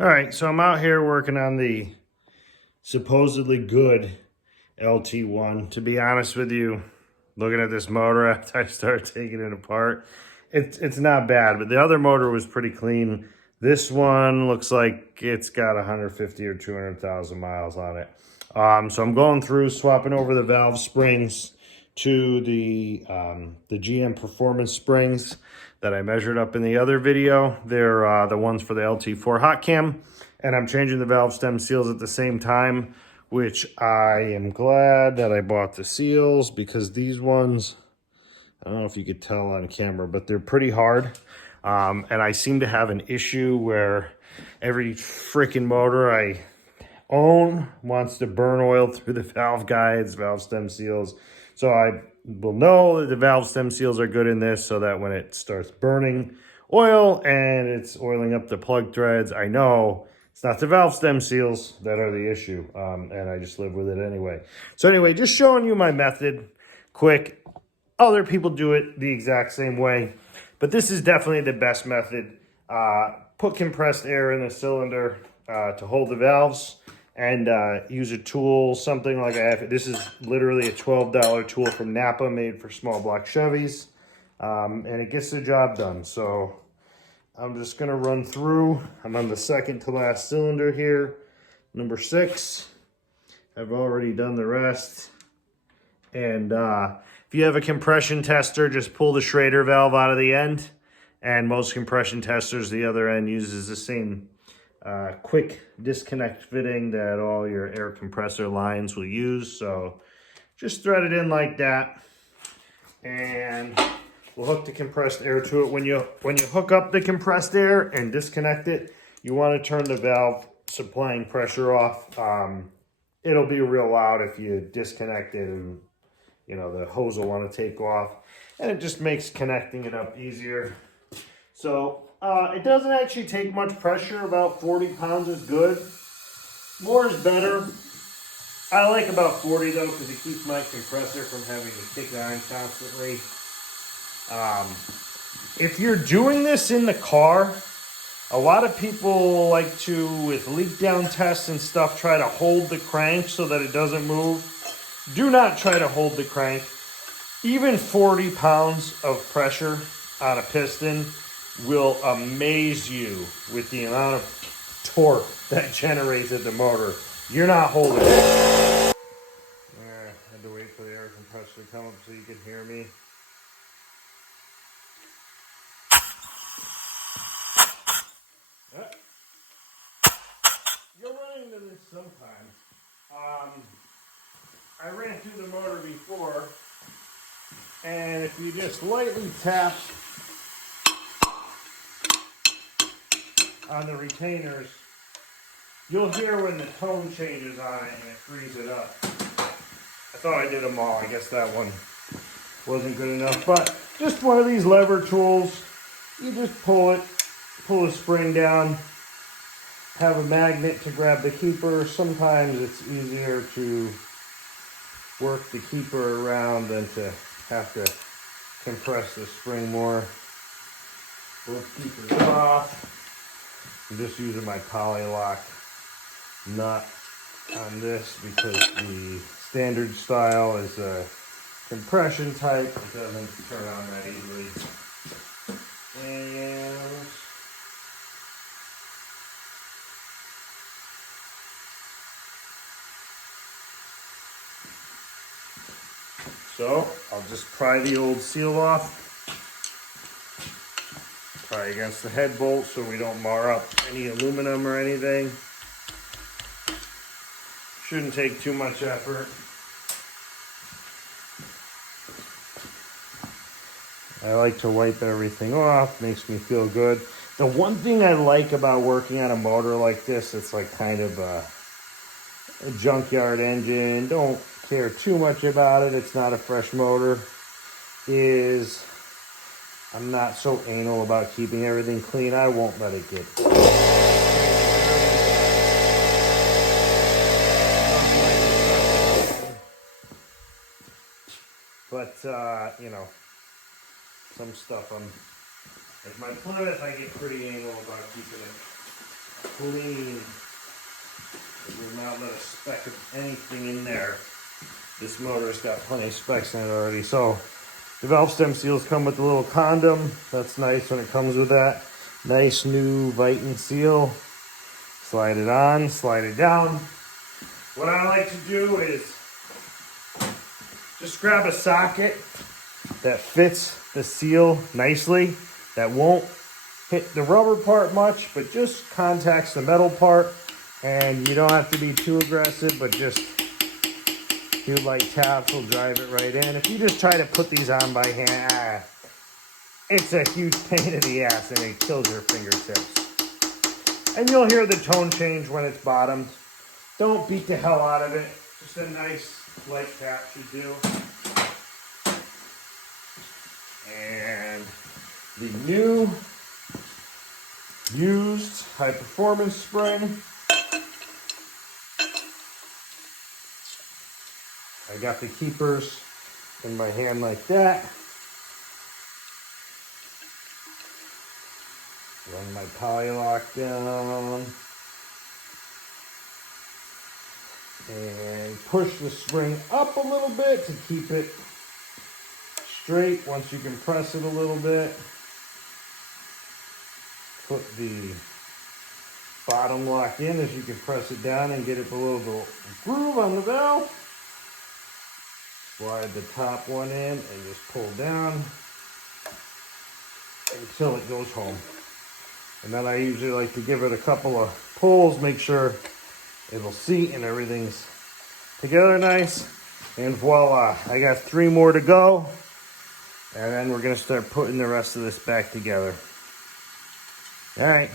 All right, so I'm out here working on the supposedly good LT1. To be honest with you, looking at this motor after I started taking it apart, it's not bad, but the other motor was pretty clean. This one looks like it's got 150 or 200,000 miles on it. So I'm going through swapping over the valve springs to the GM Performance springs that I measured up in the other video. They're the ones for the LT4 hot cam, and I'm changing the valve stem seals at the same time, which I am glad that I bought the seals because these ones, I don't know if you could tell on camera, but they're pretty hard. And I seem to have an issue where every freaking motor I own wants to burn oil through the valve guides, valve stem seals. So I will know that the valve stem seals are good in this so that when it starts burning oil and it's oiling up the plug threads, I know it's not the valve stem seals that are the issue. And I just live with it anyway. So anyway, just showing you my method quick. Other people do it the exact same way, but this is definitely the best method. Put compressed air in the cylinder to hold the valves, and use a tool, something like I have. This is literally a $12 tool from Napa, made for small block Chevys, and it gets the job done. So I'm just gonna run through. I'm on the second to last cylinder here, number 6. I've already done the rest. And if you have a compression tester, just pull the Schrader valve out of the end. And most compression testers, the other end uses the same quick disconnect fitting that all your air compressor lines will use. So just thread it in like that, and we'll hook the compressed air to it. When you hook up the compressed air and disconnect it, you want to turn the valve supplying pressure off. It'll be real loud if you disconnect it, and the hose will want to take off, and it just makes connecting it up easier. So it doesn't actually take much pressure. About 40 pounds is good. More is better. I like about 40 though, because it keeps my compressor from having to kick on constantly. If you're doing this in the car, a lot of people like to, with leak down tests and stuff, try to hold the crank so that it doesn't move. Do not try to hold the crank. Even 40 pounds of pressure on a piston will amaze you with the amount of torque that generates at the motor. You're not holding it. I had to wait for the air compressor to come up so you could hear me. You'll run into this sometimes. I ran through the motor before, and if you just lightly tap on the retainers, you'll hear when the tone changes on it and it frees it up. I thought I did them all. I guess that one wasn't good enough. But just one of these lever tools. You just pull the spring down, have a magnet to grab the keeper. Sometimes it's easier to work the keeper around than to have to compress the spring more. Both keepers off. I'm just using my Poly-Lock nut on this because the standard style is a compression type. It doesn't turn on that easily. And so I'll just pry the old seal off. Pry against the head bolt so we don't mar up any aluminum or anything. Shouldn't take too much effort. I like to wipe everything off, makes me feel good. The one thing I like about working on a motor like this, it's like kind of a junkyard engine, don't care too much about it, it's not a fresh motor, is I'm not so anal about keeping everything clean. I won't let it get but some stuff like my Plymouth, I get pretty anal about keeping it clean. It will not let a speck of anything in there. This motor's got plenty of specs in it already. So the valve stem seals come with a little condom. That's nice when it comes with that. Nice new Viton seal. Slide it on, slide it down. What I like to do is just grab a socket that fits the seal nicely, that won't hit the rubber part much, but just contacts the metal part. And you don't have to be too aggressive, but just a few light taps will drive it right in. If you just try to put these on by hand, it's a huge pain in the ass and it kills your fingertips. And you'll hear the tone change when it's bottomed. Don't beat the hell out of it. Just a nice light tap should do. And the new used high performance spring. I got the keepers in my hand like that. Run my poly lock down. And push the spring up a little bit to keep it straight. Once you can press it a little bit. Put the bottom lock in as you can press it down and get it below the groove on the valve. Slide the top one in and just pull down until it goes home. And then I usually like to give it a couple of pulls, make sure it'll seat and everything's together nice. And voila, I got 3 more to go. And then we're gonna start putting the rest of this back together. All right.